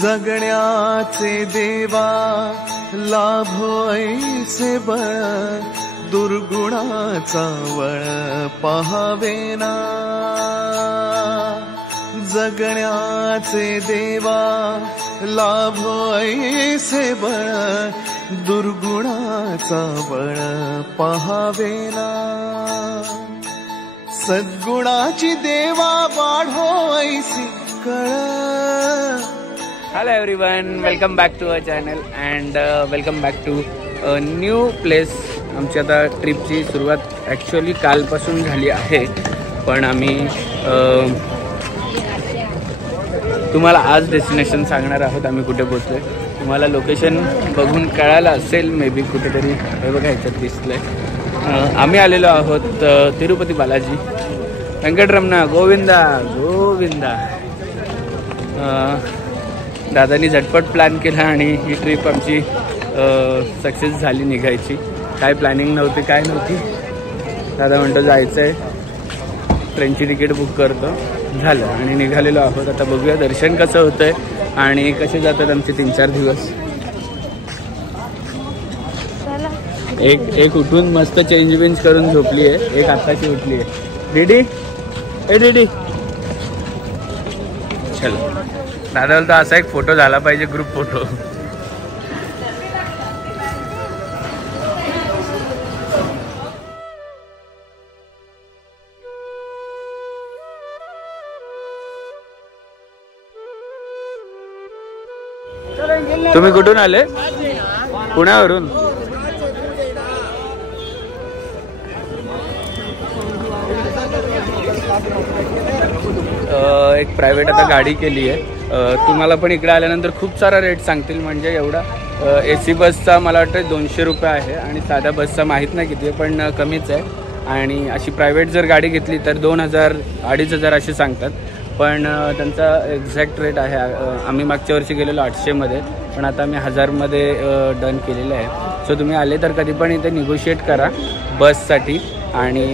जगण्याचे देवा लाभो ऐसे बळ, दुर्गुणाचा वळ पहावेना। जगण्याचे देवा लाभो ऐसे बळ, दुर्गुणाचा बळ पहावेना। सद्गुणाची देवा वाढो ऐसी कळ। Hello everyone, welcome back to our channel and welcome back to a new place. आमची आता ट्रिपची सुरुवात ॲक्च्युअली कालपासून झाली आहे, पण आम्ही तुम्हाला आज डेस्टिनेशन सांगणार आहोत आम्ही कुठे पोहोचलोय। तुम्हाला लोकेशन बघून कळालं असेल मे बी कुठेतरी, हे बघा ह्याच्यात दिसलंय। आम्ही आलेलो आहोत तिरुपती बालाजी। वेंकटरमणा गोविंदा गोविंदा। दादानी झटपट प्लॅन केला आणि ही ट्रिप आमची सक्सेस झाली निघायची। काय प्लॅनिंग नव्हती, काय नव्हती। दादा म्हणतो जायचं आहे, ट्रेनची तिकीट बुक करतो, झालं आणि निघालेलो आहोत। आता बघूया दर्शन कसं होतंय आणि कसे जातात आमचे 3-4 दिवस। एक उठून मस्त चेंज वेंज करून झोपली आहे, एक आत्ताची उठली आहे। डीडी ए डीडी, चलो। दादा बोलतो असा एक फोटो झाला पाहिजे, ग्रुप फोटो। तुम्ही कुठून आले? पुण्यावरून। एक प्रायव्हेट आता गाडी केली आहे। तुम्हाला पण इकडे आल्यानंतर खूप सारा रेट सांगतील, म्हणजे एवढा AC बसचा मला वाटतं 200 रुपये आहे आणि साध्या बसचा माहीत नाही किती आहे, पण कमीच आहे। आणि अशी प्रायव्हेट जर गाडी घेतली तर 2000-2500 असे सांगतात, पण त्यांचा एक्झॅक्ट रेट आहे। आम्ही मागच्या वर्षी गेलेलो 800 मध्ये, पण आता आम्ही 1000 मध्ये डन केलेलं आहे। सो तुम्ही आले तर कधी पण इथे निगोशिएट करा बससाठी आणि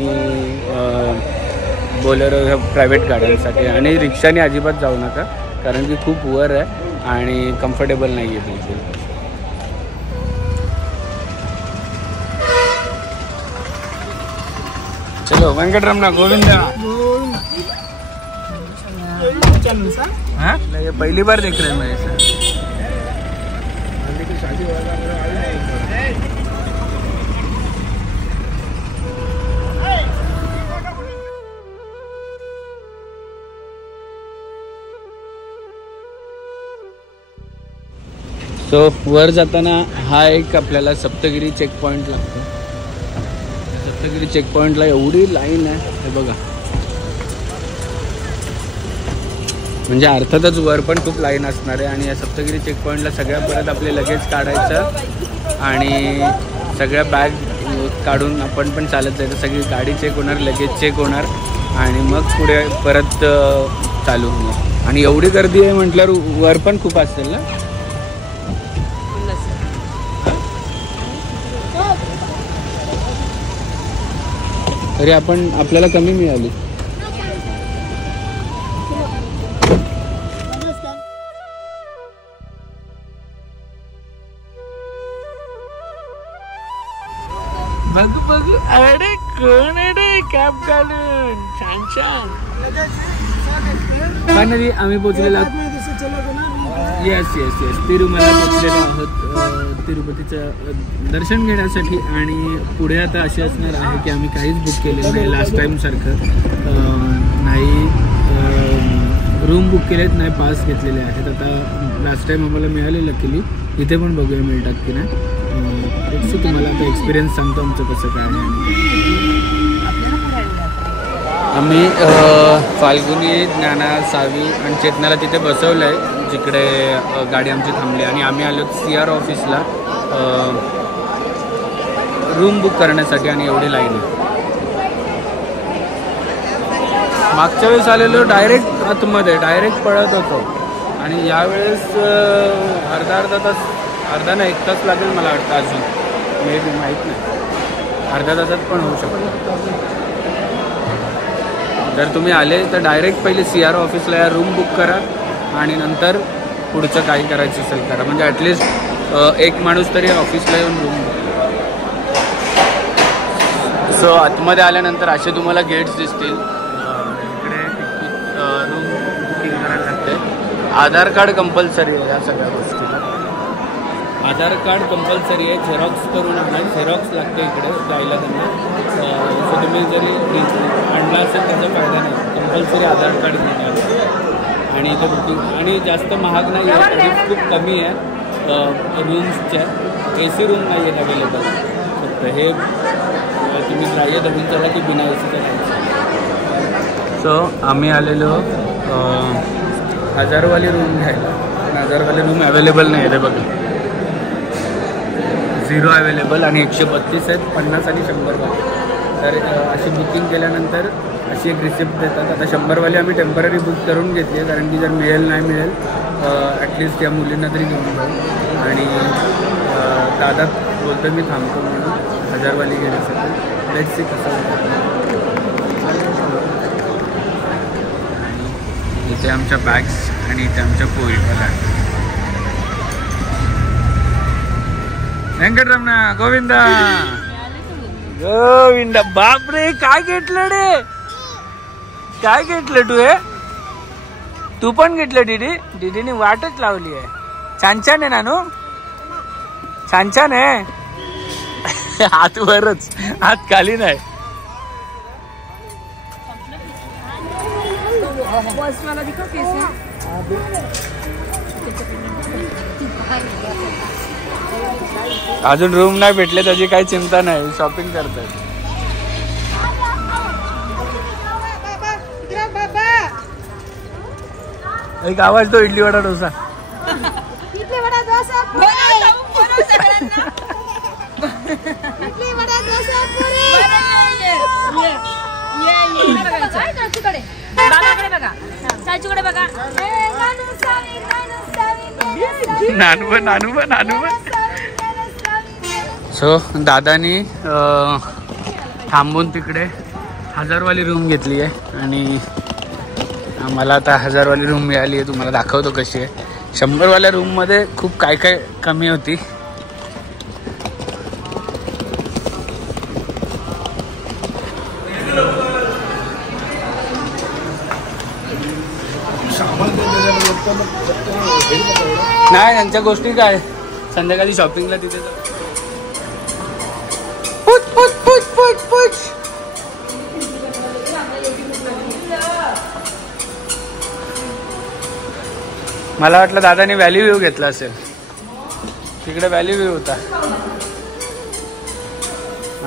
बोलेरो प्रायव्हेट गाड्यांसाठी। आणि रिक्षाने अजिबात जाऊ नका, कारण की खूप वर आहे आणि कम्फर्टेबल नाही आहे बिलकुल। चलो वेंकटरमणा गोविंदा। हाँ, ये पहली बार देख रहे हैं मैं ऐसा। सो वर जाताना हा एक आपल्याला सप्तगिरी चेक पॉइंट लागतो। सप्तगिरी चेक पॉइंटला एवढी लाईन आहे, हे बघा। म्हणजे अर्थातच वर पण खूप लाईन असणार आहे। आणि या सप्तगिरी चेक पॉइंटला सगळ्या परत आपले लगेज काढायचं आणि सगळ्या बॅग काढून आपण पण चालत जायचं। सगळी गाडी चेक होणार, लगेज चेक होणार आणि मग पुढे परत चालू होणार। आणि एवढी गर्दी आहे म्हटल्यावर वर पण खूप असेल ना। तरी आपल्याला कमी मिळाली। बघू अरे कोण आहे कॅप घालून, छान छान। फायनली आम्ही पोहोचलेलो आहोत। येस तिरुमला पोहोचलेलो आहोत तिरुपतीचं दर्शन घेण्यासाठी। आणि पुढे आता असे असणार आहे की आम्ही काहीच बुक केलेलं नाही लास्ट टाइम सारखं। नाही रूम बुक केलेत, नाही पास घेतलेले आहेत। आता लास्ट टाइम आम्हाला मिळाले लकीली, इथे पण बघूया मिळतात की नाही। तुम्हाला आता एक्सपिरियन्स सांगतो आमचं कसं काय आहे। आम्ही फाल्गुनी, ज्ञाना, सावी आणि चेतनाला तिथे बसवलं आहे जिकडे गाडी आमची थांबली। आणि आम्ही आलो CR ऑफिसला रूम बुक करण्यासाठी आणि एवढी लाईन आहे। मागच्या वेळेस आलेलो डायरेक्ट आतमध्ये डायरेक्ट पळत होतो आणि यावेळेस अर्धा तास, अर्धा नाही 1 तास लागेल मला वाटतं अजून, मे बी माहीत नाही, अर्ध्या तासात पण होऊ शकतो। जर तुम्ही आले तर डायरेक्ट पहिले CR ऑफिसला या रूम बुक करा आणि नंतर पुढचं काही करायचं असेल करा, म्हणजे ॲटलिस्ट एक माणूस तरी ऑफिसला येऊन रूम. सो आतमध्ये आल्यानंतर असे तुम्हाला गेट्स दिसतील. इकडे रूम बुकिंग करायला लागते. आधार कार्ड कंपल्सरी आहे या सगळ्या गोष्टीला. आधार कार्ड कंपल्सरी आहे. झेरॉक्स करून आणा, झेरॉक्स लागते इकडे जायला त्यांना. सो तुम्ही जरी आणला असेल त्याचा फायदा नाही, कंपल्सरी आधार कार्ड घेऊन या. आणि इथे बुकिंग आणि जास्त महाग नाही आहे, प्राईस खूप कमी आहे रूम्सच्या. AC रूम नाही आहेत अवेलेबल. फक्त हे तुम्ही ग्राह्य धरून चला की बिना ACचं राहायचं. सो आम्ही आलेलो 1000वाली रूम घ्यायला, पण 1000वाली रूम अवेलेबल नाही आहे. बघा 0 अवेलेबल आणि 132 आहेत, 50 आणि 100वाली. तर अशी बुकिंग केल्यानंतर अशी एक रिसिप्ट देतात. आता 100वाली आम्ही टेम्पररी बुक करून घेतली आहे, कारण की जर मिळेल नाही मिळेल ॲटलिस्ट या मुलींना तरी घेऊन जाऊ. आणि दादा बोलतो मी थांबतो म्हणून 1000वाली घेण्यासाठी. लेट्स सी कसं होतं. इथे आमच्या बॅग्स आणि इथे आमच्या पोळी. बघा व्यंकटरमणा गोविंदा गोविंदा. बापरे काय घेतलं रे, काय घेतलं तू? हे तू पण घेतलं? दीदीने वाटच लावली आहे. छान छान आहे नानू, छान छान आहे. हात वरच, हात खाली नाही. अजून रूम नाही भेटले त्याची काही चिंता नाही, शॉपिंग करतात. एक आवाज तो इडली वडा डोसा. इडली वडा डोसा इडली वडा डोसा पुरी. बाबाकडे बघा, चाचूकडे बघा. नानू. सो दादानी थांबून तिकडे 1000वाली रूम घेतली आहे आणि आम्हाला आता 1000वाली रूम मिळाली आहे. तुम्हाला दाखवतो कशी आहे. 100वाल्या रूममध्ये खूप काय काय कमी होती. नाही त्यांच्या गोष्टी काय, संध्याकाळी शॉपिंगला तिथे मला वाटलं दादाने व्हॅली व्ह्यू घेतला असेल. तिकडे व्हॅली व्ह्यू होता.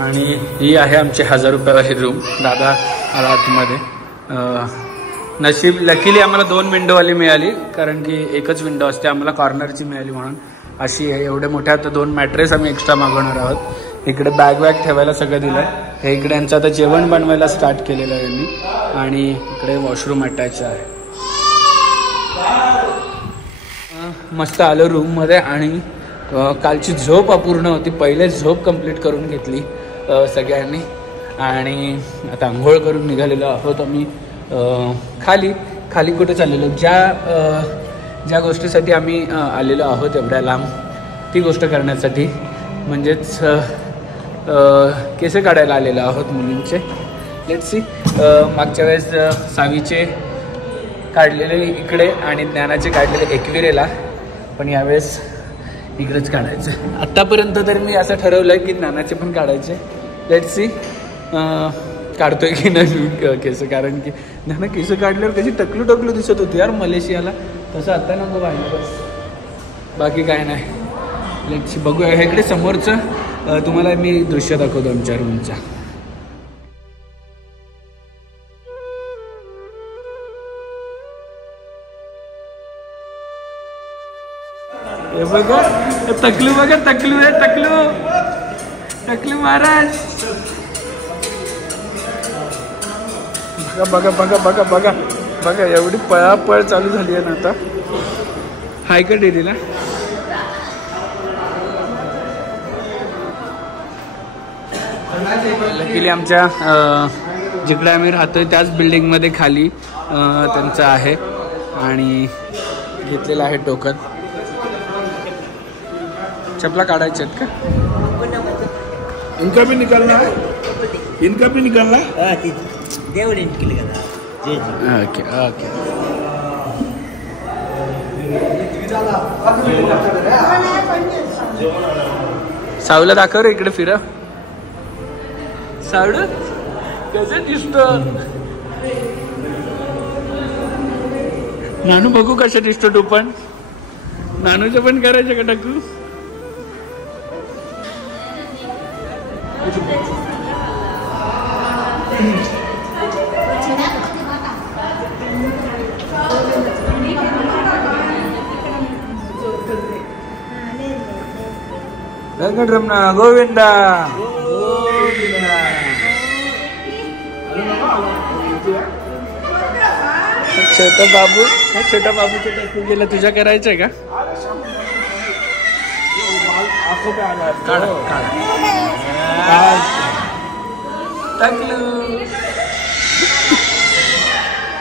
आणि ही आहे आमची 1000 रुपयावाली रूम. दादा आला आतमध्ये. नशीब लकीली आम्हाला 2 विंडोवाली मिळाली, कारण की एकच विंडो असते. आम्हाला कॉर्नरची मिळाली म्हणून. अशी आहे. एवढे मोठ्या आता 2 मॅट्रेस आम्ही एक्स्ट्रा मागवणार आहोत. इकडे बॅग ठेवायला सगळं दिलं. हे इकडे यांचं आता जेवण बनवायला स्टार्ट केलेलं आहे यांनी. आणि इकडे वॉशरूम अटॅच आहे. मस्त आलो रूममध्ये आणि कालची झोप अपूर्ण होती. पहिले झोप कंप्लीट करून घेतली सगळ्यांनी. आणि आता आंघोळ करून निघालेलो आहोत आम्ही खाली कुठे चाललेलो. ज्या गोष्टीसाठी आम्ही आलेलो आहोत एवढ्या लांब, ती गोष्ट करण्यासाठी. म्हणजेच केस काढायला आलेलो आहोत मुलींचे. Let's see. मागच्या वेळेस सावीचे काढलेले इकडे आणि ज्ञानाचे काढलेले एकविरेला, पण यावेळेस इकडेच काढायचं. आत्तापर्यंत तर मी असं ठरवलं आहे की ज्ञानाचे पण काढायचे. लेट्स सी काढतोय की नाही केस, कारण की ज्ञाना केस काढल्यावर कशी टकलू दिसत होती यार मलेशियाला. तसं आता नको पाहिजे बस, बाकी काय नाही. लेट्स सी बघूया. ह्याकडे समोरचं तुम्हाला मी दृश्य दाखवतो आमच्या रूमचा. हे बघा टकलू, बघा टकलू आहे, टकलू महाराज. बघा एवढी पळापळ चालू झाली आहे ना आता. हाय का डेलीला. लकीली आमच्या जिकडे आम्ही राहतोय त्याच बिल्डिंगमध्ये खाली त्यांचं आहे. आणि घेतलेलं आहे टोकन. चपला काढायचे आहेत का? इनका भी निकलना है, इनका भी निकलना है. Okay okay. सावला दाखव रे इकडे फिर. सावड कसं दिसतो? नानू बघू कसं दिसतो तू पण. नानूचं पण करायचं का टाकू? वेंकटरमण गोविंदा गोविंदा. छोटा बाबू, छोटा बाबूच्या टाकून गेला. तुझ्या करायचंय का?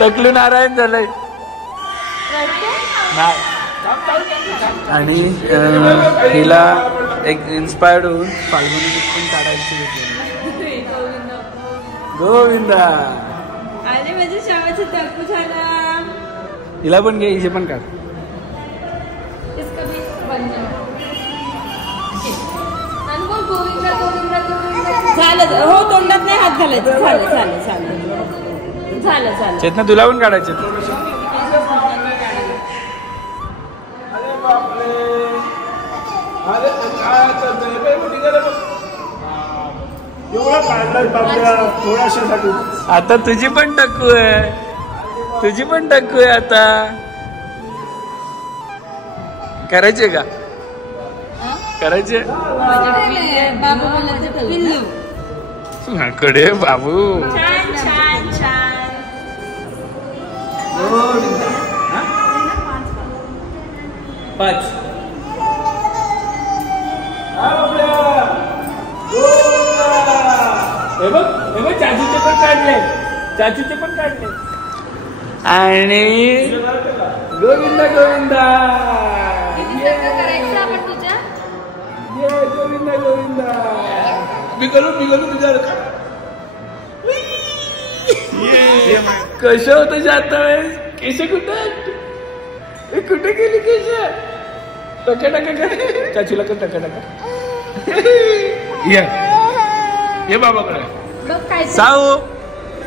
टकलू नारायण झालंय. आणि हिला एक इन्स्पायर्ड होऊन फाल्गुनी पण काढायची घेतली. गोविंदा. अरे माझ्या शाळेचं टाकू झाला. हिला पण घे, हिचे पण काढ. झालं हो, तोंडात नाही हात घालायचं. झालं झालं झालं झालं झालं. चेतना तुला पण काढायचे. आता तुझी पण टक्कू आहे, तुझी पण टक्कू आहे. आता करायचे का? करायचे कडे बाबू. छान छान छान. पाच. हे बघ चाचूचे पण काढले, चाचूचे पण काढले. आणि गोविंदा गोविंदा. करायचं आपण तुझ्या. गोविंदा गोविंदा. मी करू तुझ्या. कसं होतं जाता वेळेस? केस कुठे कुठे गेली केस? टका टका कर चाचूला कर टका टका. ये बाबाकडे. बघ काय साऊ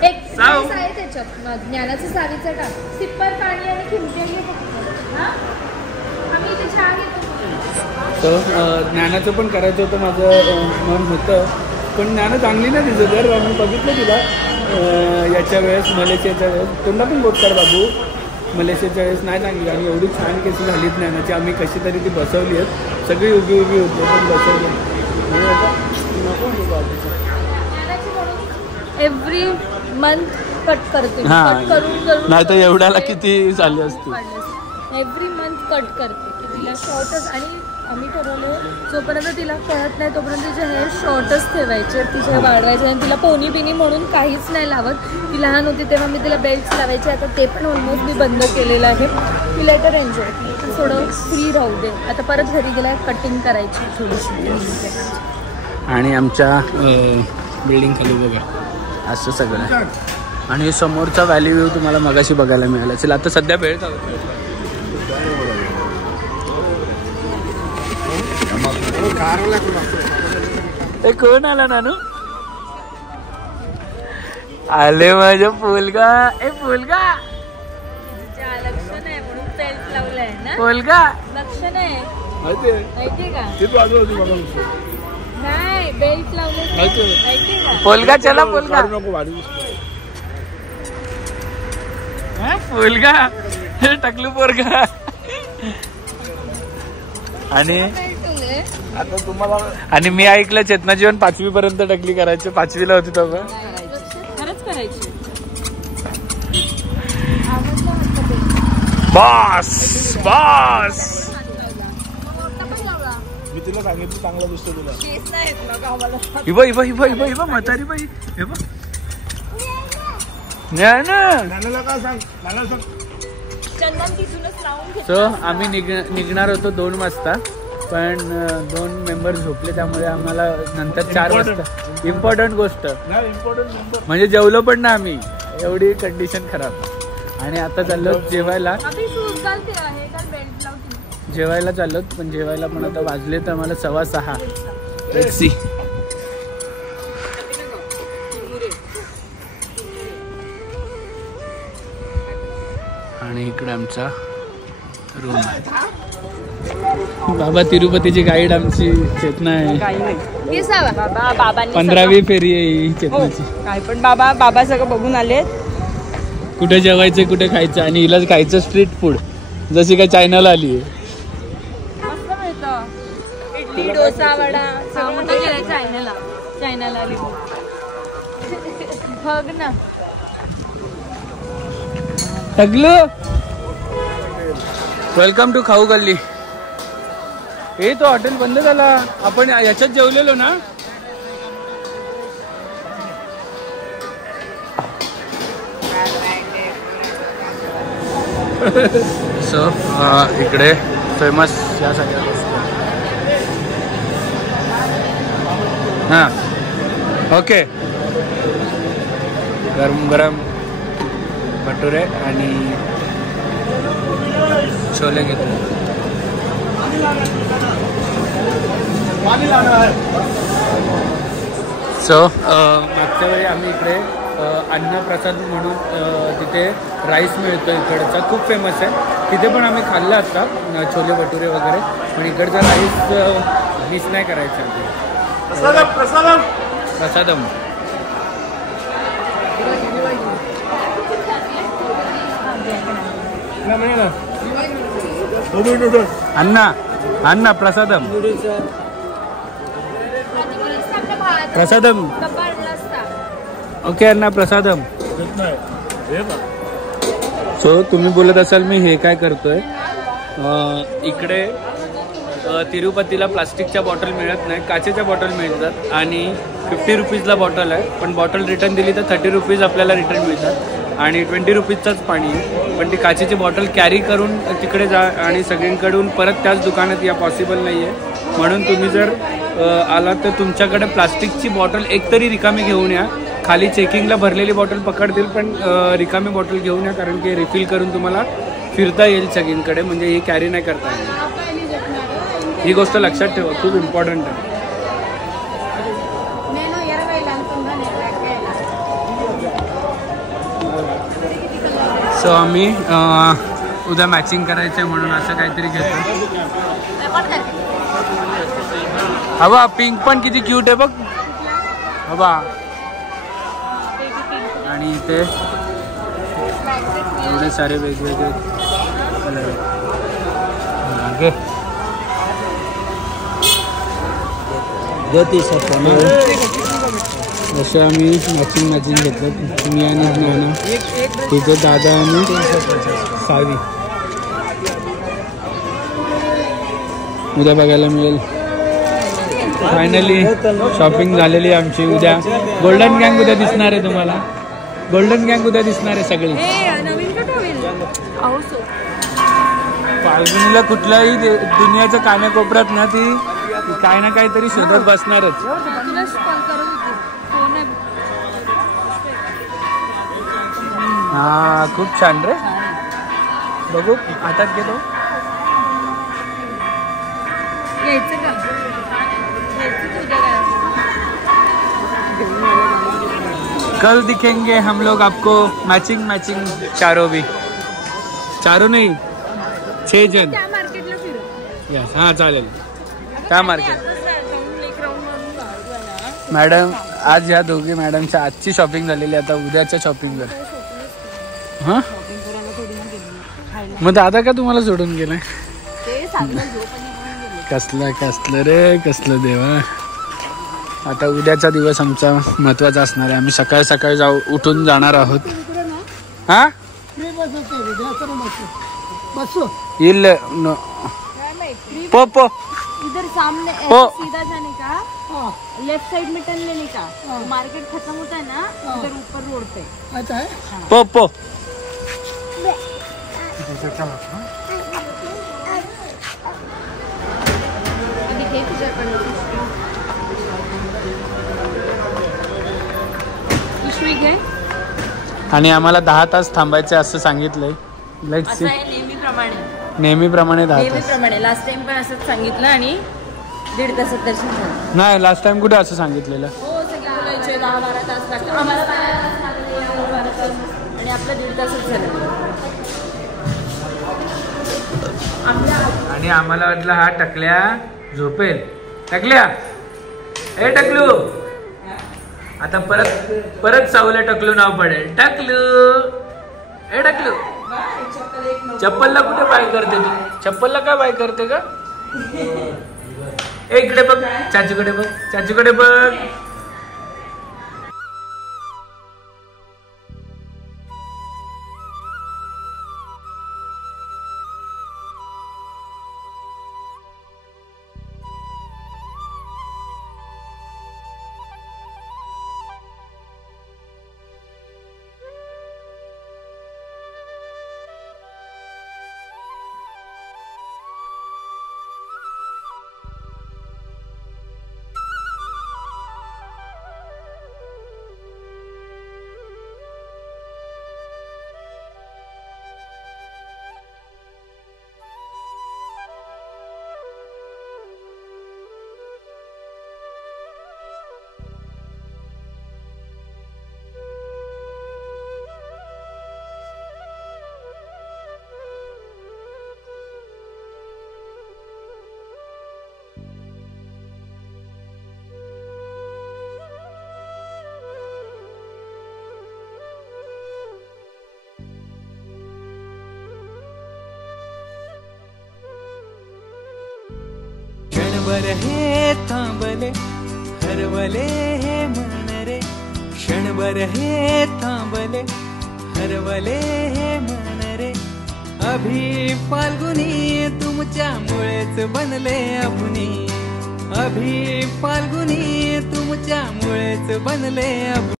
एक साऊ. आहे त्याच्यात ज्ञानाचं सारीचं टाक. सिप्पर पाणी आणि खिमटे घे फक्त. हा आम्ही इथे चहा घेतो. तर ज्ञानाचं पण करायचं होतं माझं मन होतं, पण ज्ञानं चांगली नाही दिसत. जर आम्ही बघितलं तिला याच्या वेळेस मलेशियाच्या वेळेस. तोंडा पण बोलतात बाबू. मलेशियाच्या वेळेस नाही चांगली. आणि एवढी छान केस झालीत ज्ञानाची. आम्ही कशी तरी ती बसवली आहेत. सगळी उभी उभी होती पण बसवली. एव्हरी मंथ कट करते. हा. कट करून नाही तर एवढ्याला किती झाले असते. एव्हरी मंथ कट करते. तिला शॉर्टच. आणि आम्ही ठरवलं जोपर्यंत तिला कळत नाही तोपर्यंत तिचे हेअर शॉर्टच ठेवायचे, तिचे वाढवायचे. आणि तिला पोनी बिनी म्हणून काहीच नाही लावत. ती लहान होती तेव्हा मी तिला बेल्ट लावायचे. आता ते पण ऑलमोस्ट मी बंद केलेलं आहे. ती लेटर एन्जॉय थोडं फ्री राहू दे. आता परत घरी गेला कटिंग करायची थोडीशी. आणि आमच्या बिल्डिंग खाली बघा असं सगळं आहे. आणि समोरचा व्हॅली व्ह्यू तुम्हाला मगाशी बघायला मिळाला असेल. आता सध्या वेळ चालू. ए कोण आला नानू? आले माझ्या पोलगा. ए पोलगा लक्षण आहे म्हणून बेल्ट लावलाय ना. पोलगा लक्षण आहे माहितीये का? नाही बेल्ट लावले माहितीये का? पोलगा चला पोलगा. पोलगा टकलू पोरगा. आणि आता तुम्हाला आणि मी ऐकलं चेतना जीवन 5वी पर्यंत टकली करायची. 5वीला होती तेव्हा. खरंच करायची. Boss boss. मी तिला सांगितलं चांगला दिसतो तुला. इबा इबा इबा इबा इबा म्हातारी बाई. हे बघ नानाला काय सांग. नानाला सांग चंदन तिथूनच लावून घेतलं. सो आम्ही निघणार होतो 2 वाजता, पण 2 मेंबर झोपले, त्यामुळे आम्हाला नंतर 4 वाजता. इम्पॉर्टंट गोष्ट म्हणजे जेवलो पण ना आम्ही, एवढी कंडिशन खराब. आणि आता चाललो जेवायला. जेवायला चाललो, पण जेवायला पण आता वाजले तर आम्हाला 6:15. आणि इकडे आमचा रूम आहे. बाबा तिरुपतीची गाईड आमची चेतना आहे. 15वी फेरी आहे चेतनाची. काय पण बाबा सगळं बघून आले. कुठे जेवायचं कुठे खायचं, आणि हिला खायचं स्ट्रीट फूड, जशी काय चायनाला आली आहे. मस्त मिळतं इडली डोसा वडा चायनाला आली बघ ना. टगलू वेलकम टू खाऊ गल्ली. हे तो हॉटेल बंद झाला, आपण याच्यात जेवलेलो ना. सो इकडे फेमस या सगळ्या गोष्टी. हां ओके. गरम गरम भटुरे आणि छोले घेतले. सो मागच्या वेळी आम्ही इकडे अन्नप्रसाद म्हणून तिथे राईस मिळतो इकडचा, खूप फेमस आहे. तिथे पण आम्ही खाल्लं असता छोले भटुरे वगैरे, पण इकडचा राईस मिस नाही करायचं. प्रसादम अन्ना अन्ना प्रसादम प्रसादम. ओके अन्ना प्रसादम. सो तुम्ही बोलत असाल मी हे काय करतोय. इकडे तिरुपतीला प्लास्टिकच्या बॉटल मिळत नाही, काचेच्या बॉटल मिळतात, आणि 50 रुपीजला बॉटल आहे. पण बॉटल रिटर्न दिली तर 30 रुपीज आपल्याला रिटर्न मिळतात, आणि 20 रुपीजचाच पाणी आहे. पण ती काचेची बॉटल कॅरी करून तिकडे जा आणि सगळींकडून परत त्याच दुकानात या पॉसिबल नाही आहे. म्हणून तुम्ही जर आलात तर तुमच्याकडे प्लास्टिकची बॉटल एकतरी रिकामी घेऊन या. खाली चेकिंगला भरलेली बॉटल पकडतील, पण रिकामी बॉटल घेऊन या, कारण की रिफिल करून तुम्हाला फिरता येईल सगळींकडे, म्हणजे हे कॅरी नाही करता येईल. ही गोष्ट लक्षात ठेवा, खूप इम्पॉर्टंट आहे. सो आम्ही उद्या मॅचिंग करायचं म्हणून असं काहीतरी घेतो. हवा पिंक पण किती क्यूट आहे बघ. हवा आणि इथे एवढे सारे वेगवेगळे कलर आहेत. असं आम्ही मॅचिंग घेतलं, मी आणि नाना, तिथे दादा आणि सावी. उद्या बघायला मिळेल. फायनली शॉपिंग झालेली आमची. उद्या गोल्डन गँग उद्या दिसणार आहे तुम्हाला. गोल्डन गँग उद्या दिसणार आहे सगळी. फाल्गुनीला कुठल्याही दुनियाच्या कानाकोपऱ्यात ना ती काय ना काहीतरी शोधत बसणारच. हा खूप छान रे. बघू हातात घेतो. कल दिखेंगे हम लोग आपको मैचिंग चारों भी. चारों नहीं 6 जन. यस हाँ चालेल. त्या मार्केट मॅडम आज ह्या दोघी मॅडमच्या आजची शॉपिंग झालेली, आता उद्याच्या शॉपिंगला. हां मग दादा का तुम्हाला सोडून गेलाय. कसलं रे कसलं देवा. आता उद्याचा दिवस आमचा महत्वाचा असणार आहे. आम्ही सकाळी सकाळी उठून जाणार आहोत. हा इल पो इधर सामने सीधा जाने का, लेफ्ट साइड में टर्न लेने का, मार्केट खत्म होता है ना, इधर ऊपर रोड पे. पो घे तुझ्याकडनं पिशवी घे. आणि आम्हाला 10 तास थांबायचे असं सांगितलंय. Let's see. नेहमीप्रमाणे 10 तास. नेहमीप्रमाणे लास्ट टाइम पण असंच सांगितलं आणि 1.5 तासात दर्शन झालं. नाही, लास्ट टाइम कुठे असं सांगितलेलं. हो सगळे बोलायचे 10-12 तास लागतात. आम्हाला 12 तास लागले, 12 तास आणि आपलं 1.5 तासच झालं. आणि आम्हाला वाटलं हा टकल्या झोपेल. टकल्या, ए टकलू, आता परत सावल्या टकलू नाव पडेल. टकलू, ए टकलू. चप्पलला कुठे बाय करते तू? चप्पलला काय बाय करते का? ए इकडे बघ, चाचूकडे बघ, चाचूकडे बघ. क्षणभर हे थांबले हरवले हे मन रे, क्षणभर हे थांबले हरवले हे मन रे. अभि फाल्गुनी तुमच्यामुळेच बनले अभुनी, अभि फाल्गुनी तुमच्यामुळेच बनले अभुनी.